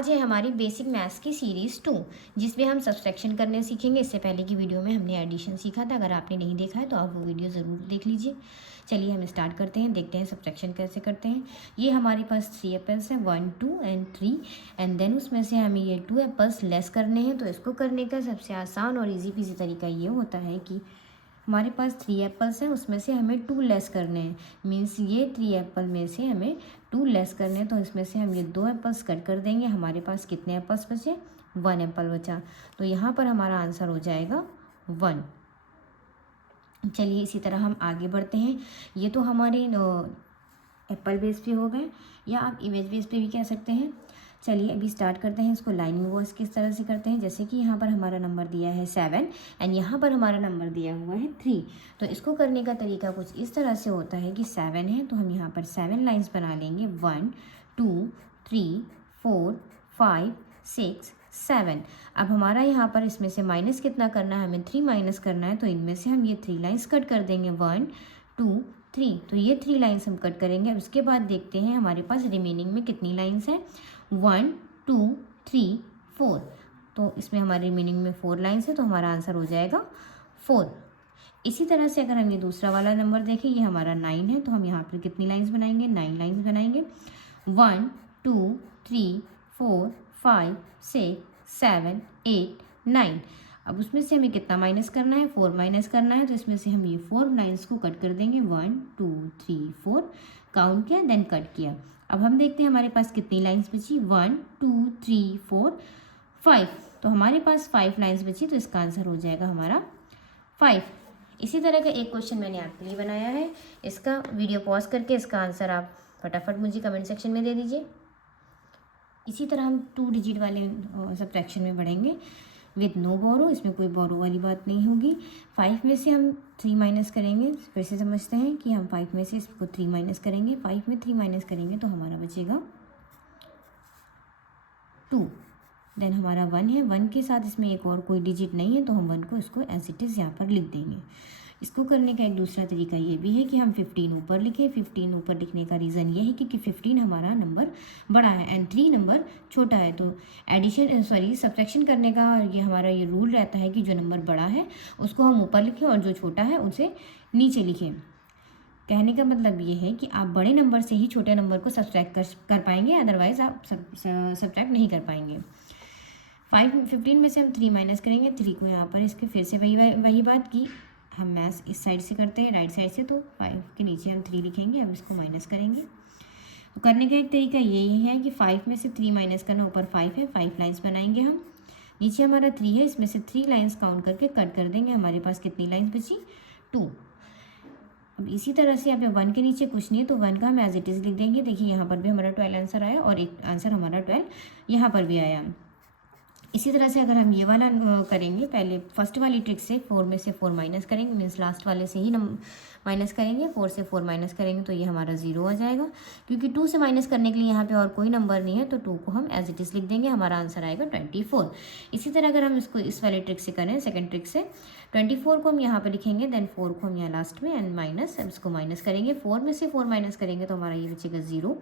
आज है हमारी बेसिक मैथ्स की सीरीज़ 2 जिसमें हम सब्सट्रैक्शन करने सीखेंगे। इससे पहले की वीडियो में हमने एडिशन सीखा था। अगर आपने नहीं देखा है तो आप वो वीडियो ज़रूर देख लीजिए। चलिए हम स्टार्ट करते हैं, देखते हैं सब्सट्रैक्शन कैसे करते हैं। ये हमारे पास 3 एप्पल्स हैं, 1 2 एंड 3 एंड देन उसमें से हमें ये 2 एप्पल्स लेस करने हैं। तो इसको करने का सबसे आसान और ईजी पीजी तरीका ये होता है कि हमारे पास 3 एप्पल्स हैं, उसमें से हमें 2 लेस करने हैं। मीन्स ये 3 एप्पल में से हमें 2 लेस करने हैं। तो इसमें से हम ये 2 एप्पल्स कट कर देंगे। हमारे पास कितने एप्पल्स बचे? 1 एप्पल बचा। तो यहाँ पर हमारा आंसर हो जाएगा 1। चलिए इसी तरह हम आगे बढ़ते हैं। ये तो हमारे एप्पल बेस पे हो गए, या आप इमेज बेस पे भी कह सकते हैं। चलिए अभी स्टार्ट करते हैं इसको। लाइन में वो किस तरह से करते हैं, जैसे कि यहाँ पर हमारा नंबर दिया है 7 एंड यहाँ पर हमारा नंबर दिया हुआ है 3। तो इसको करने का तरीका कुछ इस तरह से होता है कि 7 है तो हम यहाँ पर 7 लाइन्स बना लेंगे। 1 2 3 4 5 6 7। अब हमारा यहाँ पर इसमें से माइनस कितना करना है, हमें 3 माइनस करना है। तो इनमें से हम ये 3 लाइन्स कट कर देंगे, 1 2 3। तो ये 3 लाइन्स हम कट करेंगे। अब उसके बाद देखते हैं हमारे पास रिमेनिंग में कितनी लाइन्स हैं। 1 2 3 4। तो इसमें हमारे रिमेनिंग में 4 लाइन्स है, तो हमारा आंसर हो जाएगा 4। इसी तरह से अगर हम ये दूसरा वाला नंबर देखें, ये हमारा 9 है, तो हम यहाँ पर कितनी लाइन्स बनाएंगे? 9 लाइन्स बनाएंगे। 1 2 3 4 5 6 7 8 9। अब उसमें से हमें कितना माइनस करना है? 4 माइनस करना है। तो इसमें से हम ये 4 लाइन्स को कट कर देंगे। 1 2 3 4 काउंट किया, देन कट किया। अब हम देखते हैं हमारे पास कितनी लाइन्स बची। 1 2 3 4 5। तो हमारे पास 5 लाइन्स बची, तो इसका आंसर हो जाएगा हमारा 5। इसी तरह का एक क्वेश्चन मैंने आपके लिए बनाया है। इसका वीडियो पॉज करके इसका आंसर आप फटाफट मुझे कमेंट सेक्शन में दे दीजिए। इसी तरह हम 2 डिजिट वाले सब्ट्रैक्शन में बढ़ेंगे विद नो बोरो। इसमें कोई बोरो वाली बात नहीं होगी। 5 में से हम 3 माइनस करेंगे। फिर से समझते हैं कि हम 5 में से इसको 3 माइनस करेंगे। 5 में 3 माइनस करेंगे तो हमारा बचेगा 2। देन हमारा 1 है। 1 के साथ इसमें एक और कोई डिजिट नहीं है, तो हम 1 को इसको एज इट इज़ यहाँ पर लिख देंगे। इसको करने का एक दूसरा तरीका ये भी है कि हम 15 ऊपर लिखें। 15 ऊपर लिखने का रीज़न ये है कि 15 हमारा नंबर बड़ा है एंड 3 नंबर छोटा है। तो सब्ट्रैक्शन करने का ये हमारा ये रूल रहता है कि जो नंबर बड़ा है उसको हम ऊपर लिखें और जो छोटा है उसे नीचे लिखें। कहने का मतलब ये है कि आप बड़े नंबर से ही छोटे नंबर को सब्ट्रैक्ट कर पाएंगे, अदरवाइज़ आप सब्ट्रैक्ट नहीं कर पाएंगे। 15 में से हम 3 माइनस करेंगे। 3 को यहाँ पर इसके फिर से वही बात की हम मैथ्स इस साइड से करते हैं, राइट साइड से। तो 5 के नीचे हम 3 लिखेंगे। अब इसको माइनस करेंगे। तो करने का एक तरीका यही है कि 5 में से 3 माइनस करना, ऊपर 5 है, 5 लाइन्स बनाएंगे हम। नीचे हमारा 3 है, इसमें से 3 लाइन्स काउंट करके कट कर देंगे। हमारे पास कितनी लाइन्स बची? 2। अब इसी तरह से यहाँ पे 1 के नीचे कुछ नहीं है, तो 1 का हम एज इट इज़ लिख देंगे। देखिए यहाँ पर भी हमारा 12 आंसर आया और एक आंसर हमारा 12 यहाँ पर भी आया। इसी तरह से अगर हम ये वाला करेंगे, पहले फर्स्ट वाली ट्रिक से 4 में से 4 माइनस करेंगे, मीन्स लास्ट वाले से ही माइनस करेंगे। 4 से 4 माइनस करेंगे तो ये हमारा 0 आ जाएगा। क्योंकि 2 से माइनस करने के लिए यहाँ पे और कोई नंबर नहीं है, तो 2 को हम एज इट इज़ लिख देंगे। हमारा आंसर आएगा 24। इसी तरह अगर हम इसको इस वाले ट्रिक से करें, सेकेंड ट्रिक से, 24 को हम यहाँ पर लिखेंगे, देन 4 को हम यहाँ लास्ट में एंड माइनस, अब इसको माइनस करेंगे। 4 में से 4 माइनस करेंगे तो हमारा ये बचेगा 0।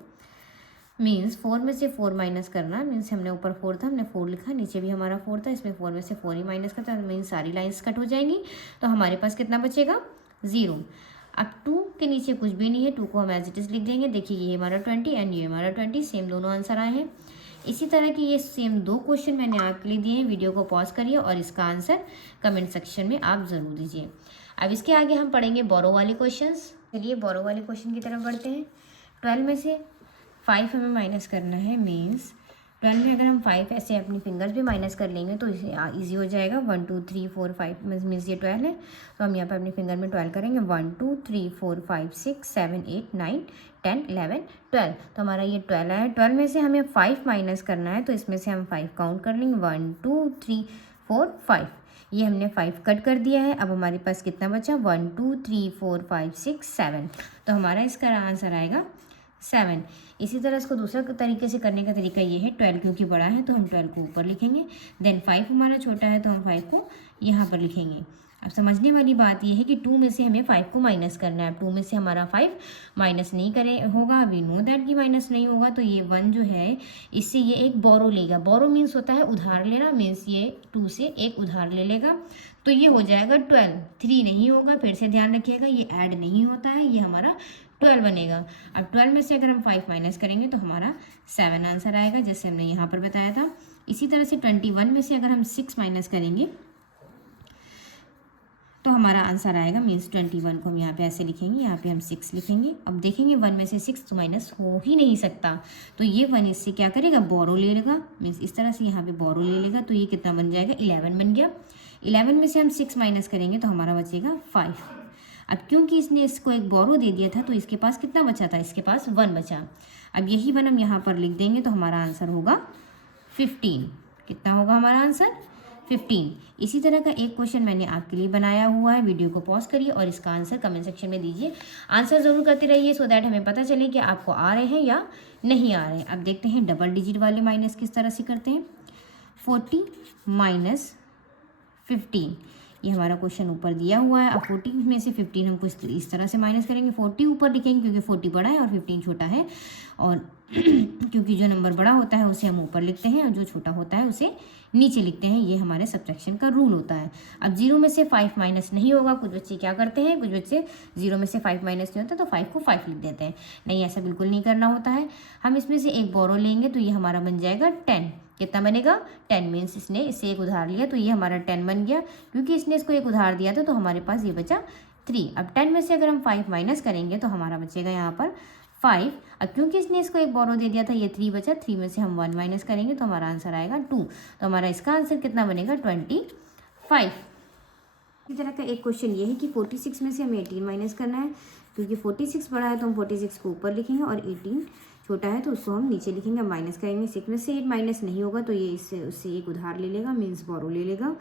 मीन्स 4 में से 4 माइनस करना, मीन्स हमने ऊपर 4 था, हमने 4 लिखा, नीचे भी हमारा 4 था, इसमें 4 में से 4 ही माइनस करता है, मीन्स सारी लाइन्स कट हो जाएंगी। तो हमारे पास कितना बचेगा? 0। अब 2 के नीचे कुछ भी नहीं है, 2 को हम एज इट इज़ लिख देंगे। देखिए ये हमारा 20 एंड ये हमारा 20, सेम दोनों आंसर आए हैं। इसी तरह की ये सेम 2 क्वेश्चन मैंने आपके लिए दिए हैं। वीडियो को पॉज करिए और इसका आंसर कमेंट सेक्शन में आप ज़रूर दीजिए। अब इसके आगे हम पढ़ेंगे बोरो वाले क्वेश्चंस। चलिए बोरो वाले क्वेश्चन की तरफ बढ़ते हैं। 12 में से 5 हमें माइनस करना है। मीन्स 12 में अगर हम 5 ऐसे अपनी फिंगर्स भी माइनस कर लेंगे तो इसे ईजी हो जाएगा। 1 2 3 4 5 मीन्स ये 12 है, तो हम यहाँ पर अपनी फिंगर में 12 करेंगे। 1 2 3 4 5 6 7 8 9 10 11 12। तो हमारा ये 12 है। 12 में से हमें 5 माइनस करना है, तो इसमें से हम 5 काउंट कर लेंगे। 1 2 3 4 5। ये हमने 5 कट कर दिया है। अब हमारे पास कितना बचा? 1 2 3 4 5 6 7। तो हमारा इसका आंसर आएगा 7। इसी तरह इसको दूसरा तरीके से करने का तरीका ये है, 12 क्योंकि बड़ा है तो हम 12 को ऊपर लिखेंगे, देन 5 हमारा छोटा है तो हम 5 को यहाँ पर लिखेंगे। अब समझने वाली बात यह है कि 2 में से हमें 5 को माइनस करना है। अब 2 में से हमारा 5 माइनस नहीं करे होगा, वी नो दैट कि माइनस नहीं होगा, तो ये 1 जो है इससे ये एक बोरो लेगा। बोरो मीन्स होता है उधार लेना, मीन्स ये 2 से एक उधार ले लेगा, तो ये हो जाएगा 12। 3 नहीं होगा, फिर से ध्यान रखिएगा ये ऐड नहीं होता है, ये हमारा 12 बनेगा। अब 12 में से अगर हम 5 माइनस करेंगे तो हमारा 7 आंसर आएगा, जैसे हमने यहाँ पर बताया था। इसी तरह से 21 में से अगर हम 6 माइनस करेंगे तो हमारा आंसर आएगा, मीन्स 21 को हम यहाँ पे ऐसे लिखेंगे, यहाँ पे हम 6 लिखेंगे। अब देखेंगे 1 में से 6 तो माइनस हो ही नहीं सकता, तो ये 1 इससे क्या करेगा, बोरो ले लेगा, मीन्स इस तरह से यहाँ पे बोरो ले लेगा, तो ये कितना बन जाएगा, 11 बन गया। 11 में से हम 6 माइनस करेंगे तो हमारा बचेगा 5। अब क्योंकि इसने इसको एक बोरो दे दिया था तो इसके पास कितना बचा था, इसके पास 1 बचा। अब यही 1 हम यहाँ पर लिख देंगे तो हमारा आंसर होगा 15। कितना होगा हमारा आंसर, 15। इसी तरह का एक क्वेश्चन मैंने आपके लिए बनाया हुआ है, वीडियो को पॉज करिए और इसका आंसर कमेंट सेक्शन में दीजिए। आंसर ज़रूर करते रहिए सो दैट हमें पता चले कि आपको आ रहे हैं या नहीं आ रहे हैं। अब देखते हैं डबल डिजिट वाले माइनस किस तरह से करते हैं। 40 माइनस 15, ये हमारा क्वेश्चन ऊपर दिया हुआ है। अब 40 में से 15 हम कुछ इस तरह से माइनस करेंगे। 40 ऊपर लिखेंगे क्योंकि 40 बड़ा है और 15 छोटा है, और क्योंकि जो नंबर बड़ा होता है उसे हम ऊपर लिखते हैं और जो छोटा होता है उसे नीचे लिखते हैं, ये हमारे सब्ट्रैक्शन का रूल होता है। अब 0 में से 5 माइनस नहीं होगा। कुछ बच्चे क्या करते हैं, कुछ बच्चे 0 में से 5 माइनस नहीं होता तो 5 को 5 लिख देते हैं। नहीं, ऐसा बिल्कुल नहीं करना होता है। हम इसमें से एक बोरो लेंगे तो ये हमारा बन जाएगा 10। कितना बनेगा, 10, मीन्स इसने इससे एक उधार लिया तो ये हमारा 10 बन गया। क्योंकि इसने इसको एक उधार दिया था तो हमारे पास ये बचा 3। अब 10 में से अगर हम 5 माइनस करेंगे तो हमारा बचेगा यहाँ पर 5। अब क्योंकि इसने इसको एक बोरो दे दिया था, ये 3 बचा। 3 में से हम 1 माइनस करेंगे तो हमारा आंसर आएगा 2। तो हमारा इसका आंसर कितना बनेगा, 25। इसी तरह का एक क्वेश्चन ये है कि 46 में से हमें 18 माइनस करना है। क्योंकि 46 बड़ा है तो हम 46 को ऊपर लिखेंगे और 18 छोटा है तो उसको हम नीचे लिखेंगे, माइनस करेंगे। 6 में से 8 माइनस नहीं होगा तो ये इससे उससे एक उधार ले लेगा, मीन्स बोरो ले लेगा,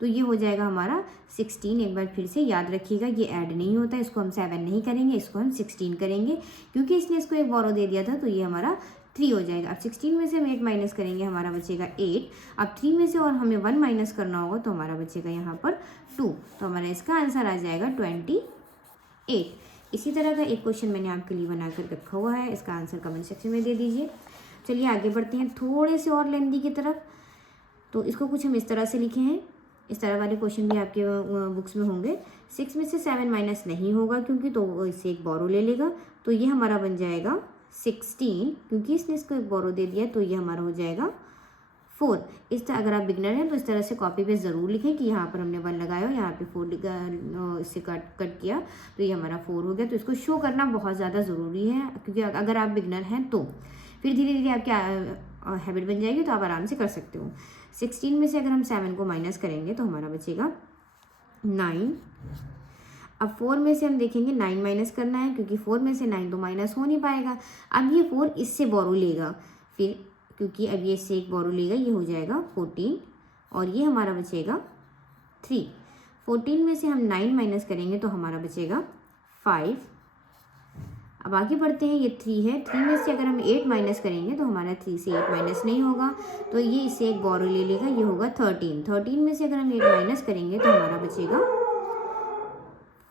तो ये हो जाएगा हमारा 16। एक बार फिर से याद रखिएगा ये ऐड नहीं होता है, इसको हम 7 नहीं करेंगे, इसको हम 16 करेंगे। क्योंकि इसने इसको एक बोरो दे दिया था तो ये हमारा 3 हो जाएगा। अब 16 में से हम 8 माइनस करेंगे, हमारा बचेगा 8। अब 3 में से और हमें 1 माइनस करना होगा तो हमारा बचेगा यहाँ पर 2। तो हमारा इसका आंसर आ जाएगा 28। इसी तरह का एक क्वेश्चन मैंने आपके लिए बनाकर रखा हुआ है, इसका आंसर कमेंट सेक्शन में दे दीजिए। चलिए आगे बढ़ते हैं थोड़े से और लेंदी की तरफ। तो इसको कुछ हम इस तरह से लिखे हैं, इस तरह वाले क्वेश्चन भी आपके बुक्स में होंगे। 6 में से 7 माइनस नहीं होगा क्योंकि तो इससे एक बोरो ले लेगा, तो ये हमारा बन जाएगा 16। क्योंकि इसने इसको एक बोरो दे दिया तो ये हमारा हो जाएगा 4। इस तरह अगर आप बिगनर हैं तो इस तरह से कॉपी पे ज़रूर लिखें कि यहाँ पर हमने 1 लगाया, यहाँ पे 4 इससे कट किया तो ये हमारा 4 हो गया। तो इसको शो करना बहुत ज़्यादा ज़रूरी है, क्योंकि अगर आप बिगनर हैं तो फिर धीरे धीरे आपकी हैबिट बन जाएगी तो आप आराम से कर सकते हो। 16 में से अगर हम 7 को माइनस करेंगे तो हमारा बचेगा 9। अब 4 में से हम देखेंगे 9 माइनस करना है, क्योंकि 4 में से 9 तो माइनस हो नहीं पाएगा। अब ये 4 इससे बोरो लेगा, फिर क्योंकि अब ये इससे एक बोरो लेगा, ये हो जाएगा 14 और ये हमारा बचेगा 3। 14 में से हम 9 माइनस करेंगे तो हमारा बचेगा 5। अब आगे बढ़ते हैं, ये 3 है। 3 में से अगर हम 8 माइनस करेंगे तो हमारा 3 से 8 माइनस नहीं होगा, तो ये इससे एक बोरो ले लेगा, ये होगा 13। 13 में से अगर हम 8 माइनस करेंगे तो हमारा बचेगा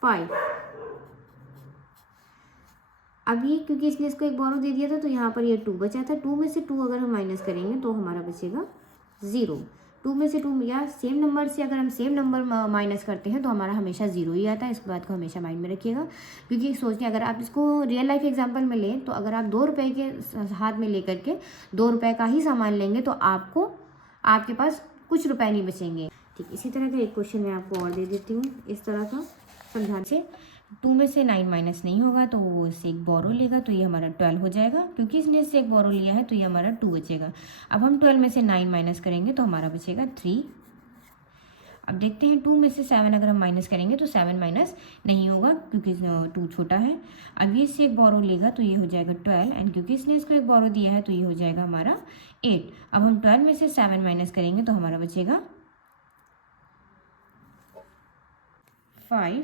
5। अब ये क्योंकि इसने इसको एक बोरो दे दिया था तो यहाँ पर ये 2 बचा था। 2 में से 2 अगर हम माइनस करेंगे तो हमारा बचेगा 0। 2 में से 2 या सेम नंबर से अगर हम सेम नंबर माइनस करते हैं तो हमारा हमेशा 0 ही आता है। इस बात को हमेशा माइंड में रखिएगा, क्योंकि सोचिए अगर आप इसको रियल लाइफ एग्जांपल में लें तो अगर आप 2 रुपये के हाथ में लेकर के 2 रुपये का ही सामान लेंगे तो आपके पास कुछ रुपये नहीं बचेंगे। ठीक, इसी तरह का एक क्वेश्चन मैं आपको और दे देती हूँ इस तरह का, समझाने से। 2 में से 9 माइनस नहीं होगा तो वो इससे एक बोरो लेगा, तो ये हमारा 12 हो जाएगा। क्योंकि इसने इससे एक बोरो लिया है तो ये हमारा 2 बचेगा। अब हम 12 में से 9 माइनस करेंगे तो हमारा बचेगा 3। अब देखते हैं 2 में से 7 अगर हम माइनस करेंगे तो 7 माइनस नहीं होगा क्योंकि 2 छोटा है। अब ये इससे एक बोरो लेगा तो ये हो जाएगा 12, एंड क्योंकि इसने इसको एक बोरो दिया है तो ये हो जाएगा हमारा 8। अब हम 12 में से 7 माइनस करेंगे तो हमारा बचेगा 5।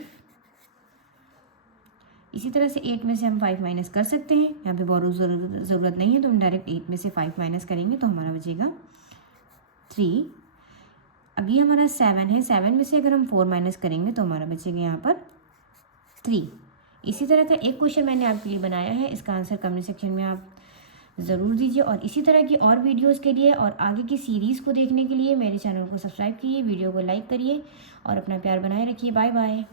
इसी तरह से 8 में से हम 5 माइनस कर सकते हैं, यहाँ पे बोरो ज़रूरत नहीं है तो हम डायरेक्ट 8 में से 5 माइनस करेंगे तो हमारा बचेगा 3। अब ये हमारा 7 है, 7 में से अगर हम 4 माइनस करेंगे तो हमारा बचेगा यहाँ पर 3। इसी तरह का एक क्वेश्चन मैंने आपके लिए बनाया है, इसका आंसर कमेंट सेक्शन में आप ज़रूर दीजिए। और इसी तरह की और वीडियोस के लिए और आगे की सीरीज़ को देखने के लिए मेरे चैनल को सब्सक्राइब कीजिए, वीडियो को लाइक करिए और अपना प्यार बनाए रखिए। Bye bye.